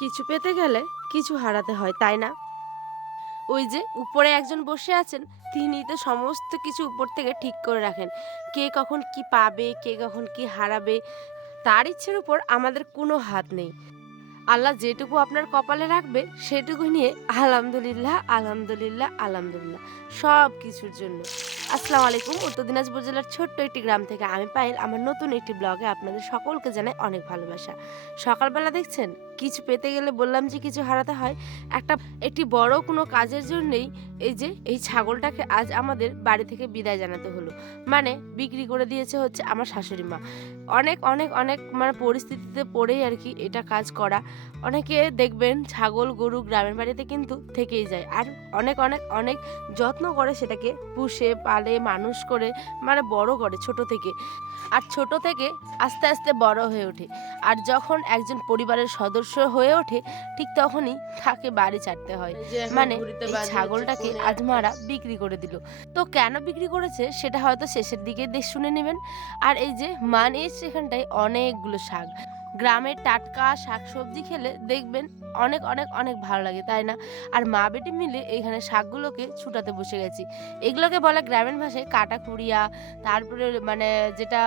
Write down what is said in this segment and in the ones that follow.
কিছু পেতে গেলে কিছু হারাতে হয়, তাই না? ওই যে উপরে একজন বসে আছেন, তিনি তো সমস্ত কিছু উপর থেকে ঠিক করে রাখেন। কে কখন কি পাবে, কে কখন কি হারাবে, তার ইচ্ছের উপর আমাদের কোনো হাত নেই। আল্লাহ যেটুকু আপনার কপালে রাখবে সেটুকু নিয়ে আলহামদুলিল্লাহ, আলহামদুলিল্লাহ, আলহামদুলিল্লাহ সব কিছুর জন্য। আসসালামু আলাইকুম। উত্তর দিনাজপুর জেলার ছোট্ট একটি গ্রাম থেকে আমি পায়েল আমার নতুন একটি ব্লগে আপনাদের সকলকে জানাই অনেক ভালোবাসা। সকালবেলা দেখছেন, কিছু পেতে গেলে বললাম যে কিছু হারাতে হয়। একটি বড় কোনো কাজের জন্যই এই ছাগলটাকে আজ আমাদের বাড়ি থেকে বিদায় জানাতে হলো। মানে বিক্রি করে দিয়েছে হচ্ছে আমার শাশুড়ি মা। অনেক অনেক অনেক মানে পরিস্থিতিতে পড়েই আর কি এটা কাজ করা। অনেকে দেখবেন ছাগল গরু গ্রামের বাড়িতে কিন্তু থেকেই যায়, আর অনেক অনেক অনেক যত্ন করে সেটাকে পুষে পালে মানুষ করে, মানে বড় করে ছোট থেকে। আর ছোট থেকে আস্তে আস্তে বড় হয়ে ওঠে। আর যখন একজন পরিবারের সদস্য হয়ে ওঠে, ঠিক তখনই তাকে বাড়ি ছাড়তে হয়। মানে এই ছাগলটাকে আজ মারা বিক্রি করে দিল। তো কেন বিক্রি করেছে সেটা হয়তো শেষের দিকে শুনে নেবেন। আর এই যে মানে সেখানটায় অনেকগুলো শাক, গ্রামের টাটকা শাকসবজি খেলে দেখবেন অনেক অনেক অনেক ভালো লাগে, তাই না? আর মা বেটি মিলে এইখানে শাকগুলোকে ছুটাতে বসে গেছি। এগুলোকে বলে গ্রামীণ ভাষায় কাটা কুড়িয়া, তারপরে মানে যেটা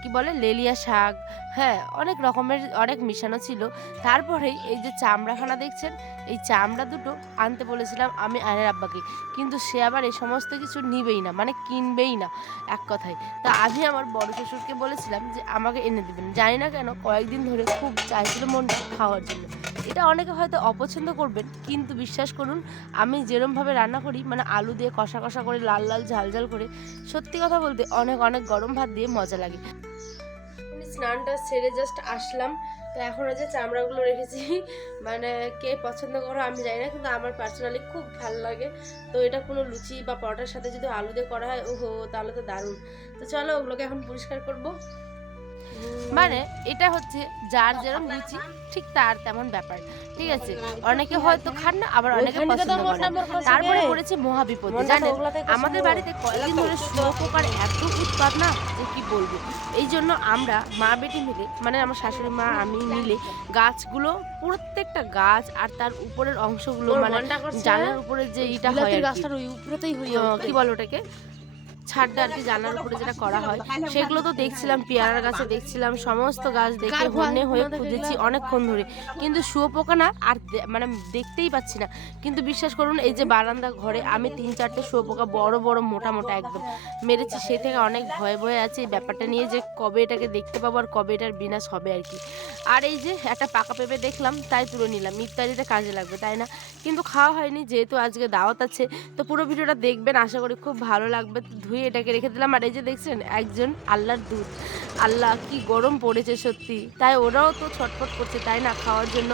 কি বলে লেলিয়া শাক। হ্যাঁ, অনেক রকমের অনেক মিশানো ছিল। তারপরেই এই যে চামড়াখানা দেখছেন, এই চামড়া দুটো আনতে বলেছিলাম আমি আয়নের আব্বাকে, কিন্তু সে আবার এই সমস্ত কিছু নিবেই না, মানে কিনবেই না এক কথায়। তা আমি আমার বড় শ্বশুরকে বলেছিলাম যে আমাকে এনে দিবেন। জানি না কেন কয়েকদিন ধরে খুব চাইছিল মনটা খাওয়ার জন্য। এটা অনেকে হয়তো অপছন্দ করবেন, কিন্তু বিশ্বাস করুন আমি যেরমভাবে রান্না করি, মানে আলু দিয়ে কষা কষা করে লাল লাল ঝাল ঝাল করে, সত্যি কথা বলতে অনেক অনেক গরম ভাত দিয়ে মজা লাগে। স্নানটা সেরে জাস্ট আসলাম। তো এখন যে চামড়াগুলো রেখেছি, মানে কে পছন্দ করো আমি জানি না, কিন্তু আমার পার্সোনালি খুব ভালো লাগে। তো এটা কোনো লুচি বা পরোটার সাথে যদি আলু দিয়ে করা হয়, ওহো, তাহলে তো দারুণ। তো চলো ওগুলোকে এখন পরিষ্কার করবো। মানে এটা হচ্ছে যার যেরকম রুচি ঠিক তার তেমন ব্যাপার, ঠিক আছে? অনেকে হয়তো খান না, আবার অনেকে পছন্দ করে না। তারপরে পড়েছে মহাবিপদ। জানেন আমাদের বাড়িতে কয়েকদিন ধরে শুয়োপোকার এত উৎপাত না, যে কি বলবো। এই জন্য আমরা মা বেটি মিলে, মানে আমার শাশুড়ি মা আমি মিলে গাছগুলো, প্রত্যেকটা গাছ আর তার উপরের অংশগুলো, মানে জানলার উপরে যে ইটা হয় কি বলো ওটাকে, ছাদটা আর কি, জানলার উপরে যেটা করা হয়, সেগুলো তো দেখছিলাম, পেয়ারার গাছে দেখছিলাম, সমস্ত গাছ দেখে হন্যে হয়ে খুঁজেছি অনেকক্ষণ ধরে, কিন্তু শুয়োপোকা না আর মানে দেখতেই পাচ্ছি না। কিন্তু বিশ্বাস করুন এই যে বারান্দা ঘরে আমি 3-4টে শুয়োপোকা বড় বড় মোটা মোটা একদম মেরেছি। সেই থেকে অনেক ভয়ে ভয়ে আছে এই ব্যাপারটা নিয়ে, যে কবে এটাকে দেখতে পাবো আর কবে এটার বিনাশ হবে আর কি। আর এই যে একটা পাকা পেঁপে দেখলাম, তাই তুলে নিলাম, ইত্যাদিতে কাজে লাগবে, তাই না? কিন্তু খাওয়া হয়নি, যেহেতু আজকে দাওয়াত আছে। তো পুরো ভিডিওটা দেখবেন, আশা করি খুব ভালো লাগবে। ধুয়ে এটাকে রেখে দিলাম। আর এই যে দেখছেন একজন আল্লাহর দুধ, আল্লাহ কি গরম পড়েছে সত্যি, তাই ওরাও তো ছটফট করছে, তাই না, খাওয়ার জন্য।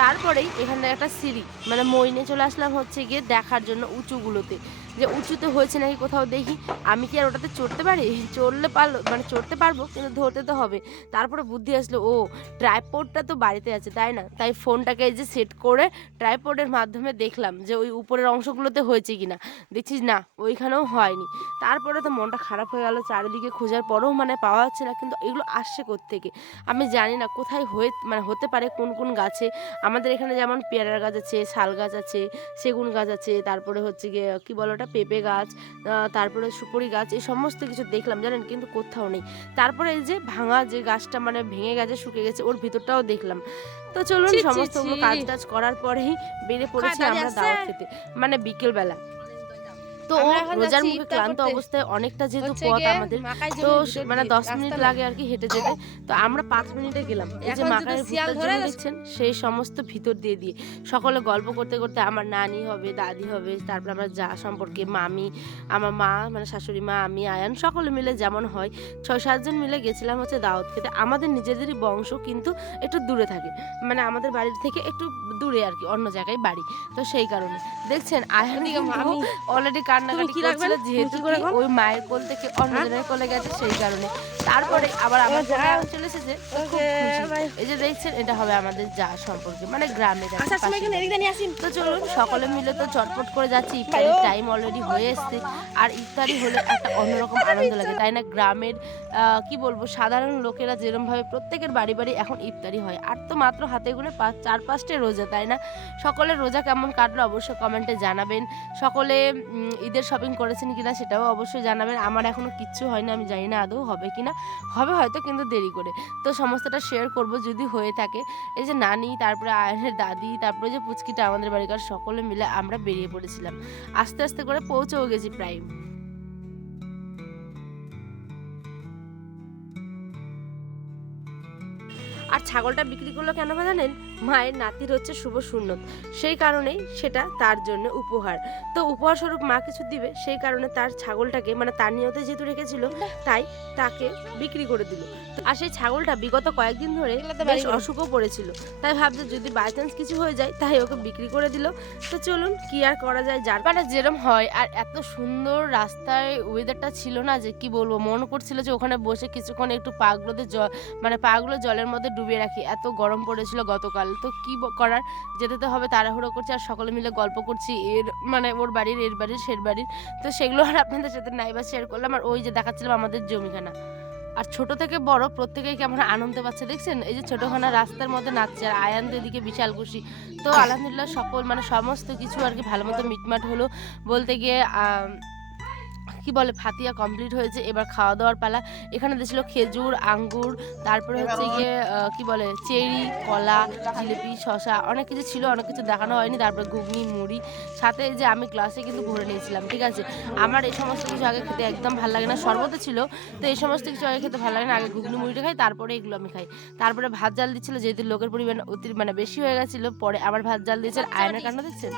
তারপরেই এখানে একটা সিঁড়ি, মানে মই নিয়ে চলে আসলাম হচ্ছে গিয়ে দেখার জন্য উঁচুগুলোতে, যে উঁচুতে হয়েছে নাকি কোথাও দেখি। আমি কি আর ওটাতে চড়তে পারি? চড়তে পারবো, কিন্তু ধরতে তো হবে। তারপরে বুদ্ধি আসলো, ও ট্রাইপডটা তো বাড়িতে আছে, তাই না? তাই ফোনটাকে এই যে সেট করে ট্রাইপডের মাধ্যমে দেখলাম যে ওই উপরের অংশগুলোতে হয়েছে কিনা। দেখছিস না, ওইখানেও হয়নি। তারপরে তো মনটা খারাপ হয়ে গেল, চারিদিকে খোঁজার পরেও মানে পাওয়া যাচ্ছে না। কিন্তু এগুলো আসছে কোত্থেকে আমি জানি না, কোথায় হতে পারে, কোন কোন গাছে। আমাদের এখানে যেমন পেয়ারার গাছ আছে, শাল গাছ আছে, সেগুন গাছ আছে, তারপরে হচ্ছে গিয়ে কি বলো ওটা, পেঁপে গাছ, তারপরে সুপুরি গাছ, এই সমস্ত কিছু দেখলাম জানেন, কিন্তু কোথাও নেই। তারপরে এই যে ভাঙা যে গাছটা, মানে ভেঙে গেছে, শুকে গেছে, ওর ভিতরটাও দেখলাম। তো চলুন সমস্ত কাজ টাজ করার পরেই বেরিয়ে পড়েছি আমরা দাওয়াত খেতে, মানে বিকেল বেলা। তো রোজার মুখে ক্লান্ত অবস্থায়, অনেকটা যেহেতু পথ আমাদের, তো মানে 10 মিনিট লাগে আর কি হেঁটে যেতে। তো আমরা 5 মিনিটে গেলাম। এই যে মাকায়ের ভুট্টার জমি দেখছেন, সেই সমস্ত ভিতর দিয়ে দিয়ে সকলে গল্প করতে করতে, আমার নানি হবে, দাদি হবে, তারপর আমার যা সম্পর্কে মামি, আমার মা মানে শাশুড়ি মা, আমি, আয়ান, সকলে মিলে যেমন হয় 6-7 জন মিলে গেছিলাম হচ্ছে দাওয়াত খেতে। আমাদের নিজেদেরই বংশ, কিন্তু একটু দূরে থাকে, মানে আমাদের বাড়ির থেকে একটু দূরে আর কি, অন্য জায়গায় বাড়ি। তো সেই কারণে দেখছেন আয়ান অলরেডি কান্নাকাটি করছিল, যেহেতু ওই মায়ের কোল থেকে অন্যজনের কোলে গেছে সেই কারণে। তারপরে আবার আমার কোলে চলে এসেছে, তো খুব খুশি। এই যে দেখছেন এটা হবে আমাদের যা সম্পর্কে, মানে গ্রামে। তো চলুন সকলে মিলে তো চটপট করে যাচ্ছি, ইফতারির টাইম অলরেডি হয়ে এসছে। আর ইফতারি হলে একটা অন্যরকম আনন্দ লাগে, তাই না? গ্রামের কি বলবো, সাধারণ লোকেরা যেরমভাবে প্রত্যেকের বাড়ি বাড়ি এখন ইফতারি হয়, আর তো মাত্র হাতে গুনে 4-5টে রোজা, তাই না? সকলের রোজা কেমন কাটলো অবশ্যই কমেন্টে জানাবেন। সকলে ঈদের শপিং করেছেন কিনা সেটাও অবশ্যই জানাবেন। আমার এখনো কিচ্ছু হয়নি, আমি জানি না আদৌ হবে কিনা, হবে হয়তো কিন্তু দেরি করে। তো সমস্তটা শেয়ার করব যদি হয়ে থাকে। এই যে নানি, তারপরে আয়নের দাদি, তারপরে যে পুচকিটা আমাদের বাড়িকার, সকলে মিলে আমরা বেরিয়ে পড়েছিলাম। আস্তে আস্তে করে পৌঁছেও গেছি প্রায়। আর ছাগলটা বিক্রি করলো কেন জানেন? মায়ের নাতির হচ্ছে শুভ সুন্নত, সেই কারণেই সেটা তার জন্য উপহার। তো উপহার স্বরূপ মা কিছু দিবে, সেই কারণে তার ছাগলটাকে, মানে তার নিয়তে যেহেতু রেখেছিল, তাই তাকে বিক্রি করে দিল। আর সেই ছাগলটা বিগত কয়েকদিন ধরে বেশ অসুখও পড়েছিল, তাই ভাবছে যদি বাই চান্স কিছু হয়ে যায়, তাই ওকে বিক্রি করে দিল। তো চলুন কি আর করা যায়, যার মানে যেরম হয়। আর এত সুন্দর রাস্তায় ওয়েদারটা ছিল না, যে কি বলবো, মন করছিল যে ওখানে বসে কিছুক্ষণ একটু পাগুলো জলের মধ্যে ডুবিয়ে রাখি, এত গরম পড়েছিল গতকাল। তো কি করার, যেতে তো হবে, তাড়াহুড়ো করছি, আর সকলে মিলে গল্প করছি মানে ওর বাড়ির, এর বাড়ির, সের বাড়ির। তো সেগুলো আর আপনাদের সাথে নাইবা শেয়ার করলাম। আর ওই যে দেখাচ্ছিলাম আমাদের জমিখানা, আর ছোট থেকে বড় প্রত্যেকেই কেমন আনন্দ পাচ্ছে দেখছেন। এই যে ছোটখানা রাস্তার মধ্যে নাচছে, আর আয়ান তো এদিকে বিশাল খুশি। তো আলহামদুলিল্লাহ সকল, মানে সমস্ত কিছু আর কি ভালো মতো মিটমাট হলো বলতে গিয়ে। কি বলে, ফাতিয়া কমপ্লিট হয়েছে, এবার খাওয়া দাওয়ার পালা। এখানে দিয়েছিল খেজুর, আঙ্গুর, তারপরে হচ্ছে গিয়ে কি বলে, চেরি, কলা, জিলিপি, শশা, অনেক কিছু ছিল, অনেক কিছু দেখানো হয়নি। তারপরে ঘুগনি, মুড়ি, সাথে যে আমি গ্লাসে কিন্তু ভরে নিয়েছিলাম, ঠিক আছে? আমার এই সমস্ত কিছু আগে খেতে একদম ভালো লাগে না, শরবতে ছিল, তো এই সমস্ত কিছু আগে খেতে ভালো লাগে না। আগে ঘুগনি মুড়িটা খাই, তারপরে এগুলো আমি খাই। তারপরে ভাত জাল দিচ্ছিল, যেহেতু লোকের পরিমাণ মানে বেশি হয়ে গেছিলো, পরে আবার ভাত জাল দিয়েছে। আয়নের কান্না দিচ্ছেন,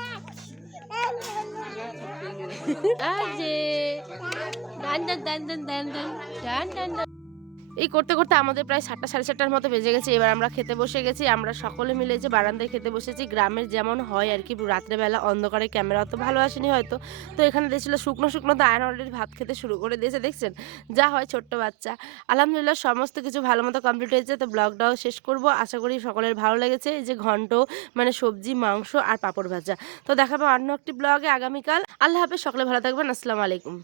এই করতে করতে আমাদের প্রায় 7টা 7:30টার মতো বেজে গেছে। এবার আমরা খেতে বসে গেছি। আমরা সকলে মিলে যে বারান্দায় খেতে বসেছি, গ্রামের যেমন হয় আর কি, রাত্রেবেলা অন্ধকারে ক্যামেরা অত ভালো আসেনি হয়তো। তো এখানে দিয়েছিল শুকনো শুকনো, তো আয়ন অলরেডি ভাত খেতে শুরু করে দিয়েছে, দেখছেন যা হয় ছোট্ট বাচ্চা। আলহামদুলিল্লাহ সমস্ত কিছু ভালো মতো কমপ্লিট হয়েছে। তো ব্লগটাও শেষ করব, আশা করি সকলের ভালো লেগেছে। এই যে ঘন্ট, মানে সবজি, মাংস আর পাঁপড় ভাজা। তো দেখাবো অন্য একটি ব্লগে আগামীকাল। আল্লাহ হাফেজ, সকলে ভালো থাকবেন, আসসালামু আলাইকুম।